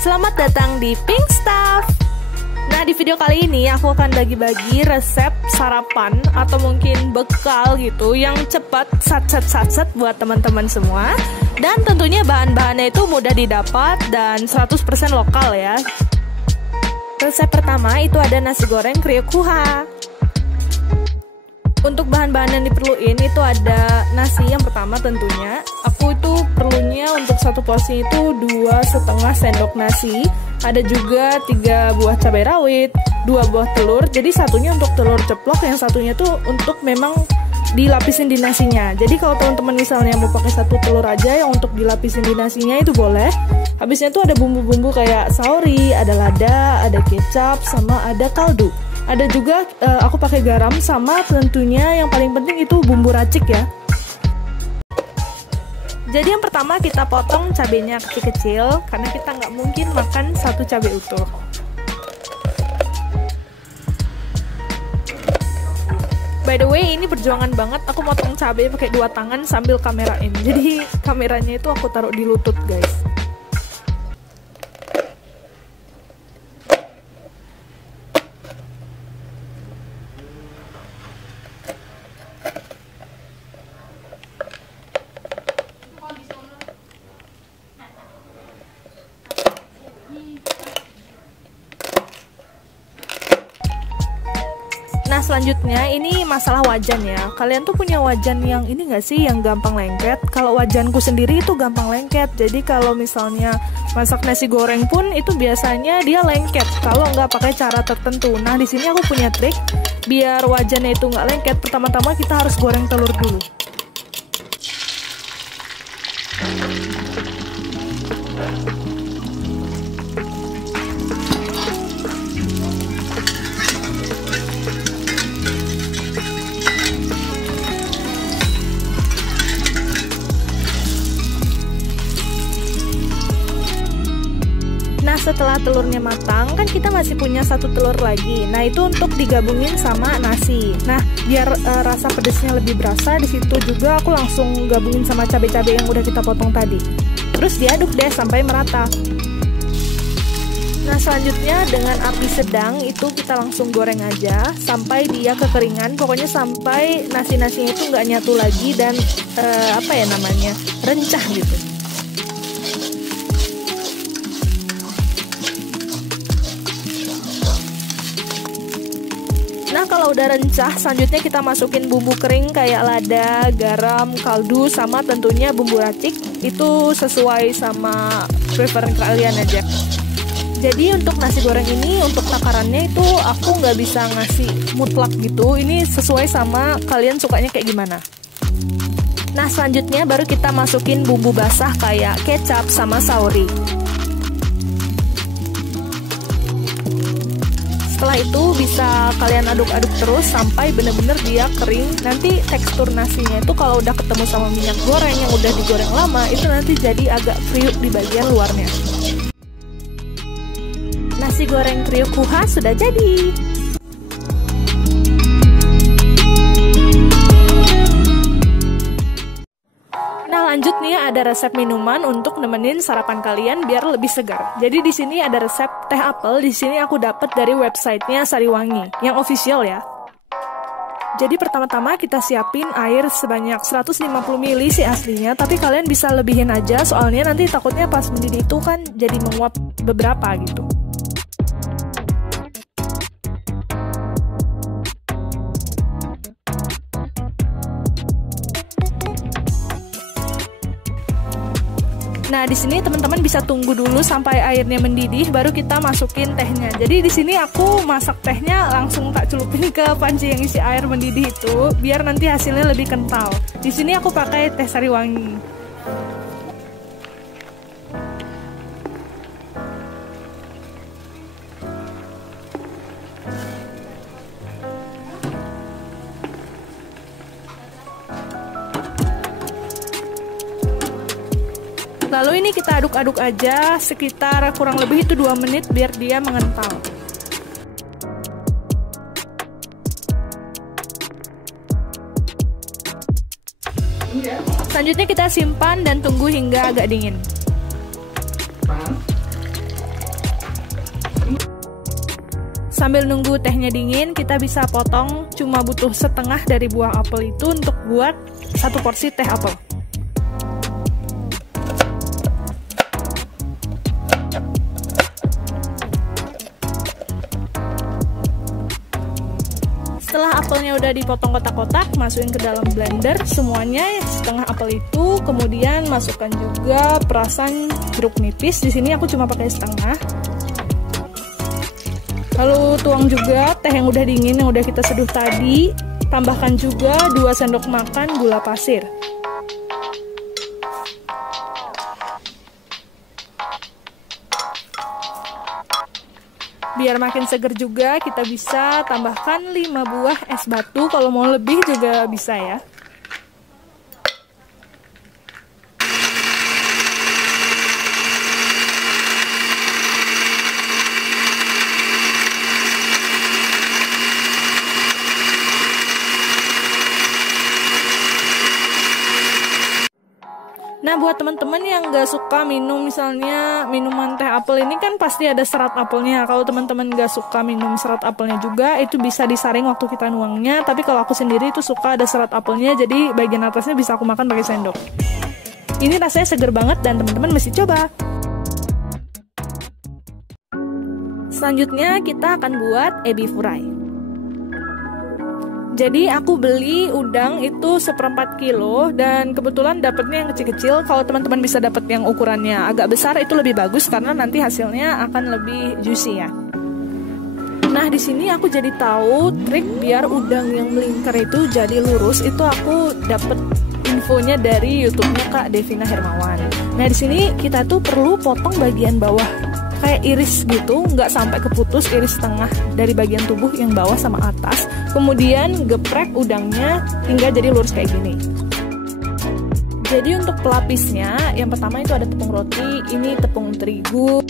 Selamat datang di Pink Stuff. Nah, di video kali ini aku akan bagi-bagi resep sarapan atau mungkin bekal gitu yang cepat sat-sat buat teman-teman semua. Dan tentunya bahan-bahannya itu mudah didapat dan 100% lokal ya. Resep pertama itu ada nasi goreng kriuk kuha. Untuk bahan-bahan yang diperluin itu ada nasi yang pertama tentunya. Aku itu perlunya untuk satu porsi itu 2,5 sendok nasi. Ada juga 3 buah cabai rawit, 2 buah telur. Jadi satunya untuk telur ceplok, yang satunya tuh untuk memang dilapisin di nasinya. Jadi kalau teman-teman misalnya mau pakai satu telur aja yang untuk dilapisin di nasinya itu boleh. Habisnya tuh ada bumbu-bumbu kayak saori, ada lada, ada kecap, sama ada kaldu. Ada juga aku pakai garam, sama tentunya yang paling penting itu bumbu racik ya. Jadi yang pertama kita potong cabenya kecil-kecil karena kita nggak mungkin makan satu cabai utuh. By the way, ini perjuangan banget aku motong cabai pakai 2 tangan sambil kamerain. Jadi kameranya itu aku taruh di lutut guys. Nah selanjutnya ini masalah wajan ya. Kalian tuh punya wajan yang ini nggak sih, yang gampang lengket? Kalau wajanku sendiri itu gampang lengket. Jadi kalau misalnya masak nasi goreng pun itu biasanya dia lengket kalau nggak pakai cara tertentu. Nah di sini aku punya trik biar wajannya itu nggak lengket. Pertama-tama kita harus goreng telur dulu. Nah setelah telurnya matang kan kita masih punya 1 telur lagi. Nah itu untuk digabungin sama nasi. Nah biar rasa pedesnya lebih berasa, di situ juga aku langsung gabungin sama cabai-cabai yang udah kita potong tadi. Terus diaduk deh sampai merata. Nah selanjutnya dengan api sedang itu kita langsung goreng aja sampai dia kekeringan. Pokoknya sampai nasi-nasinya itu nggak nyatu lagi dan rencah gitu. Nah kalau udah rencah, selanjutnya kita masukin bumbu kering kayak lada, garam, kaldu, sama tentunya bumbu racik. Itu sesuai sama preferensi kalian aja. Jadi untuk nasi goreng ini, untuk takarannya itu aku nggak bisa ngasih mutlak gitu. Ini sesuai sama kalian sukanya kayak gimana. Nah selanjutnya baru kita masukin bumbu basah kayak kecap sama saori. Setelah itu bisa kalian aduk-aduk terus sampai bener-bener dia kering. Nanti tekstur nasinya itu kalau udah ketemu sama minyak goreng yang udah digoreng lama, itu nanti jadi agak kriuk di bagian luarnya. Nasi goreng kriuk kuha sudah jadi. Lanjut nih ada resep minuman untuk nemenin sarapan kalian biar lebih segar. Jadi di sini ada resep teh apel. Di sini aku dapat dari websitenya Sariwangi yang official ya. Jadi pertama-tama kita siapin air sebanyak 150 ml sih aslinya, tapi kalian bisa lebihin aja soalnya nanti takutnya pas mendidih itu kan jadi menguap beberapa gitu. Nah, di sini teman-teman bisa tunggu dulu sampai airnya mendidih, baru kita masukin tehnya. Jadi di sini aku masak tehnya langsung tak celupin ke panci yang isi air mendidih itu, biar nanti hasilnya lebih kental. Di sini aku pakai teh Sariwangi. Lalu ini kita aduk-aduk aja sekitar kurang lebih itu 2 menit biar dia mengental. Selanjutnya kita simpan dan tunggu hingga agak dingin. Sambil nunggu tehnya dingin, kita bisa potong, cuma butuh setengah dari buah apel itu untuk buat satu porsi teh apel. Setelah apelnya udah dipotong kotak-kotak, masukin ke dalam blender semuanya setengah apel itu, kemudian masukkan juga perasan jeruk nipis. Di sini aku cuma pakai setengah. Lalu tuang juga teh yang udah dingin yang udah kita seduh tadi. Tambahkan juga 2 sendok makan gula pasir. Biar makin seger juga, kita bisa tambahkan 5 buah es batu. Kalau mau lebih juga bisa ya. Nah, buat teman-teman yang nggak suka minum misalnya minuman teh apel ini kan pasti ada serat apelnya. Kalau teman-teman nggak suka minum serat apelnya juga, itu bisa disaring waktu kita nuangnya. Tapi kalau aku sendiri itu suka ada serat apelnya, jadi bagian atasnya bisa aku makan pakai sendok. Ini rasanya seger banget dan teman-teman mesti coba. Selanjutnya kita akan buat ebi furai. Jadi aku beli udang itu 1/4 kilo dan kebetulan dapetnya yang kecil-kecil. Kalau teman-teman bisa dapat yang ukurannya agak besar itu lebih bagus karena nanti hasilnya akan lebih juicy ya. Nah, di sini aku jadi tahu trik biar udang yang melingkar itu jadi lurus. Itu aku dapet infonya dari YouTube-nya Kak Devina Hermawan. Nah, di sini kita tuh perlu potong bagian bawah. Kayak iris gitu, nggak sampai keputus, iris tengah dari bagian tubuh yang bawah sama atas. Kemudian geprek udangnya hingga jadi lurus kayak gini. Jadi untuk pelapisnya, yang pertama itu ada tepung roti, ini tepung terigu.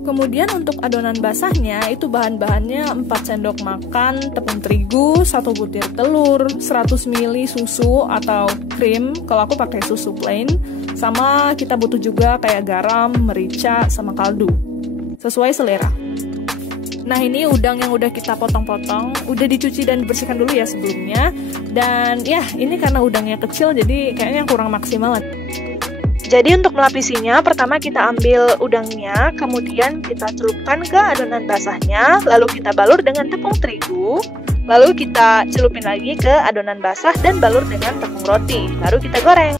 Kemudian untuk adonan basahnya itu bahan-bahannya 4 sendok makan tepung terigu, 1 butir telur, 100 ml susu atau krim, kalau aku pakai susu plain, sama kita butuh juga kayak garam, merica, sama kaldu, sesuai selera. Nah, ini udang yang udah kita potong-potong, udah dicuci dan dibersihkan dulu ya sebelumnya. Dan ya, ini karena udangnya kecil jadi kayaknya kurang maksimal. Jadi untuk melapisinya, pertama kita ambil udangnya, kemudian kita celupkan ke adonan basahnya, lalu kita balur dengan tepung terigu, lalu kita celupin lagi ke adonan basah dan balur dengan tepung roti, baru kita goreng.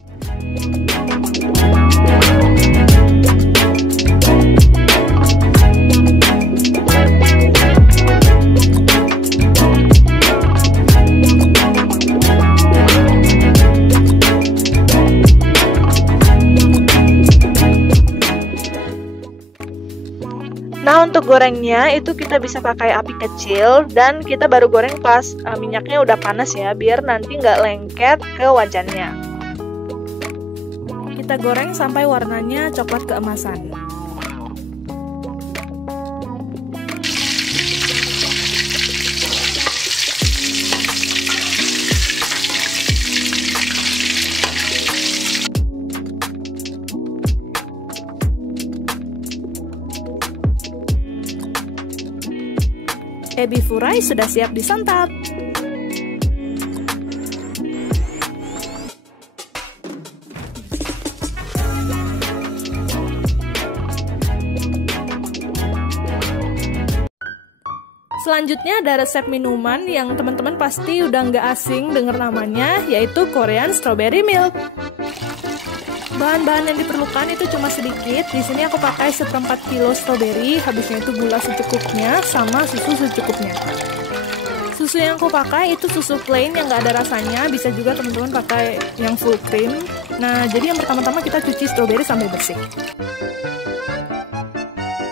Nah, untuk gorengnya itu kita bisa pakai api kecil dan kita baru goreng pas minyaknya udah panas ya, biar nanti nggak lengket ke wajannya. Kita goreng sampai warnanya coklat keemasan. Ebi furai sudah siap disantap. Selanjutnya ada resep minuman yang teman-teman pasti udah nggak asing dengar namanya, yaitu Korean Strawberry Milk. Bahan-bahan yang diperlukan itu cuma sedikit. Di sini aku pakai 1/4 kilo strawberry, habisnya itu gula secukupnya sama susu secukupnya. Susu yang aku pakai itu susu plain yang nggak ada rasanya, bisa juga teman-teman pakai yang full cream. Nah, jadi yang pertama-tama kita cuci strawberry sampai bersih.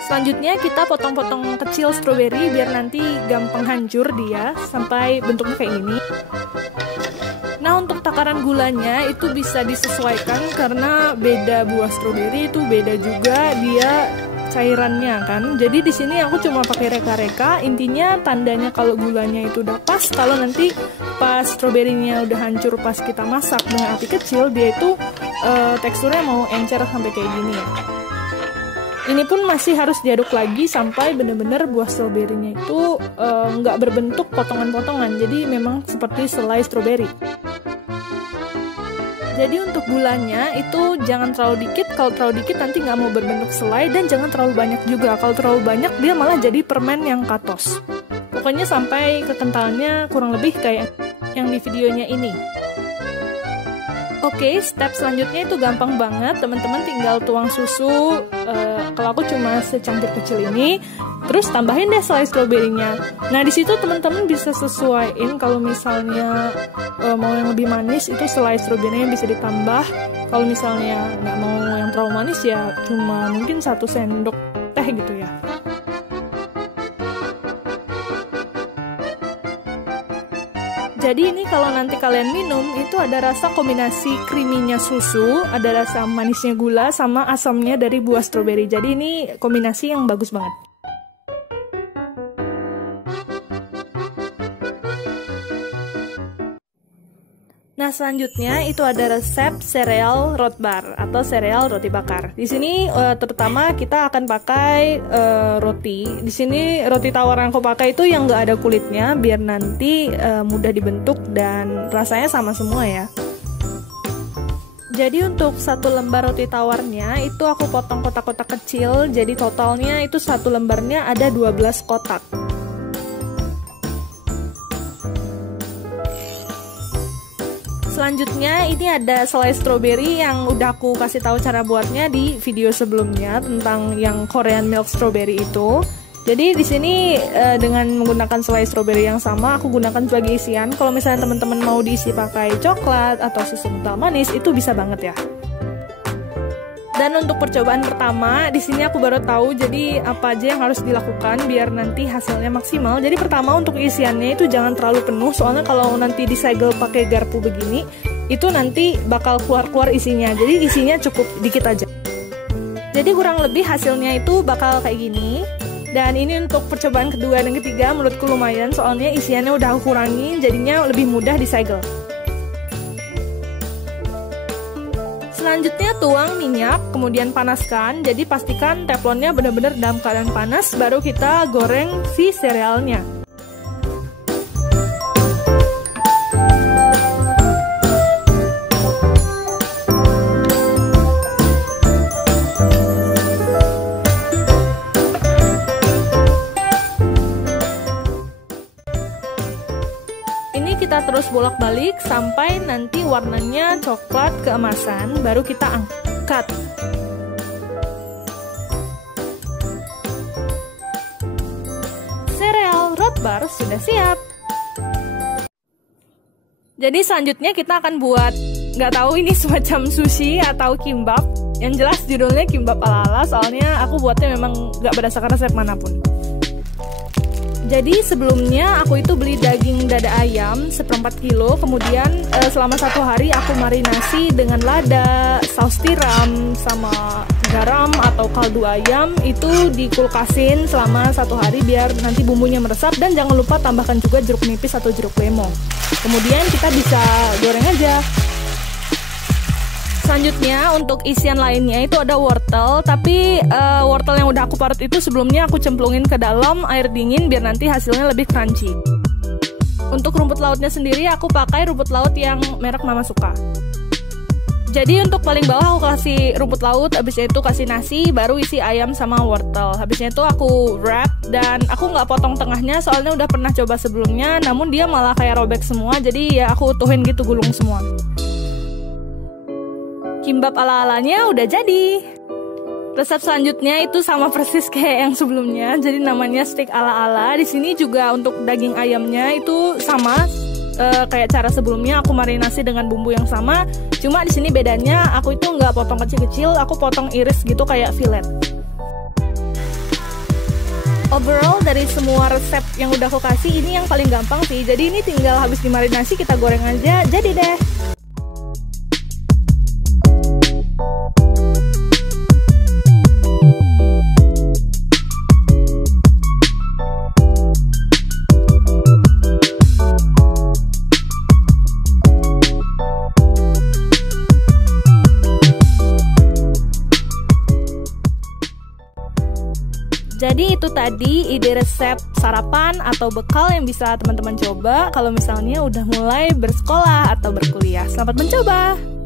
Selanjutnya kita potong-potong kecil strawberry biar nanti gampang hancur dia sampai bentuknya kayak gini. Nah, untuk takaran gulanya itu bisa disesuaikan karena beda buah stroberi itu beda juga dia cairannya kan. Jadi di sini aku cuma pakai reka-reka. Intinya tandanya kalau gulanya itu udah pas, kalau nanti pas stroberinya udah hancur pas kita masak dengan api kecil, dia itu teksturnya mau encer sampai kayak gini ya. Ini pun masih harus diaduk lagi sampai benar-benar buah stroberinya itu nggak berbentuk potongan-potongan, jadi memang seperti selai stroberi. Jadi untuk gulanya itu jangan terlalu dikit, kalau terlalu dikit nanti nggak mau berbentuk selai, dan jangan terlalu banyak juga, kalau terlalu banyak dia malah jadi permen yang katos. Pokoknya sampai kekentalannya kurang lebih kayak yang di videonya ini. Oke, step selanjutnya itu gampang banget, teman-teman tinggal tuang susu, kalau aku cuma secangkir kecil ini, terus tambahin deh selai stroberinya. Nah di situ teman-teman bisa sesuaiin, kalau misalnya mau yang lebih manis itu selai stroberinya bisa ditambah, kalau misalnya nggak mau yang terlalu manis ya cuma mungkin 1 sendok teh gitu ya. Jadi ini kalau nanti kalian minum itu ada rasa kombinasi creaminya susu, ada rasa manisnya gula, sama asamnya dari buah stroberi. Jadi ini kombinasi yang bagus banget. Nah selanjutnya itu ada resep sereal root bar atau sereal roti bakar. Di sini terutama kita akan pakai roti. Di sini roti tawar yang aku pakai itu yang nggak ada kulitnya, biar nanti mudah dibentuk dan rasanya sama semua ya. Jadi untuk 1 lembar roti tawarnya itu aku potong kotak-kotak kecil. Jadi totalnya itu 1 lembarnya ada 12 kotak. Selanjutnya ini ada selai stroberi yang udah aku kasih tahu cara buatnya di video sebelumnya tentang yang Korean milk strawberry itu. Jadi di sini dengan menggunakan selai stroberi yang sama aku gunakan sebagai isian. Kalau misalnya teman-teman mau diisi pakai coklat atau susu kental manis itu bisa banget ya. Dan untuk percobaan pertama, di sini aku baru tahu jadi apa aja yang harus dilakukan biar nanti hasilnya maksimal. Jadi pertama untuk isiannya itu jangan terlalu penuh, soalnya kalau nanti disegel pakai garpu begini, itu nanti bakal keluar-keluar isinya. Jadi isinya cukup dikit aja. Jadi kurang lebih hasilnya itu bakal kayak gini. Dan ini untuk percobaan kedua dan ketiga menurutku lumayan, soalnya isiannya udah aku kurangin, jadinya lebih mudah disegel. Selanjutnya tuang minyak, kemudian panaskan. Jadi pastikan teflonnya benar-benar dalam keadaan panas, baru kita goreng si serealnya. Kita terus bolak-balik sampai nanti warnanya coklat keemasan, baru kita angkat. Sereal root bar sudah siap. Jadi selanjutnya kita akan buat, nggak tahu ini semacam sushi atau kimbap. Yang jelas judulnya kimbap ala-ala, soalnya aku buatnya memang nggak berdasarkan resep manapun. Jadi sebelumnya aku itu beli daging dada ayam 1/4 kilo, kemudian selama 1 hari aku marinasi dengan lada, saus tiram, sama garam atau kaldu ayam itu dikulkasin selama 1 hari biar nanti bumbunya meresap, dan jangan lupa tambahkan juga jeruk nipis atau jeruk lemon. Kemudian kita bisa goreng aja. Selanjutnya untuk isian lainnya itu ada wortel, tapi wortel yang udah aku parut itu sebelumnya aku cemplungin ke dalam air dingin biar nanti hasilnya lebih crunchy. Untuk rumput lautnya sendiri aku pakai rumput laut yang merek Mama Suka. Jadi untuk paling bawah aku kasih rumput laut, habisnya itu kasih nasi, baru isi ayam sama wortel. Habisnya itu aku wrap dan aku nggak potong tengahnya soalnya udah pernah coba sebelumnya, namun dia malah kayak robek semua, jadi ya aku utuhin gitu, gulung semua. Kimbap ala-alanya udah jadi. Resep selanjutnya itu sama persis kayak yang sebelumnya, jadi namanya steak ala-ala. Di sini juga untuk daging ayamnya itu sama kayak cara sebelumnya, aku marinasi dengan bumbu yang sama. Cuma di sini bedanya aku itu nggak potong kecil-kecil, aku potong iris gitu kayak fillet. Overall dari semua resep yang udah aku kasih ini yang paling gampang sih. Jadi ini tinggal habis dimarinasi kita goreng aja, jadi deh. Jadi itu tadi ide resep sarapan atau bekal yang bisa teman-teman coba kalau misalnya udah mulai bersekolah atau berkuliah. Selamat mencoba!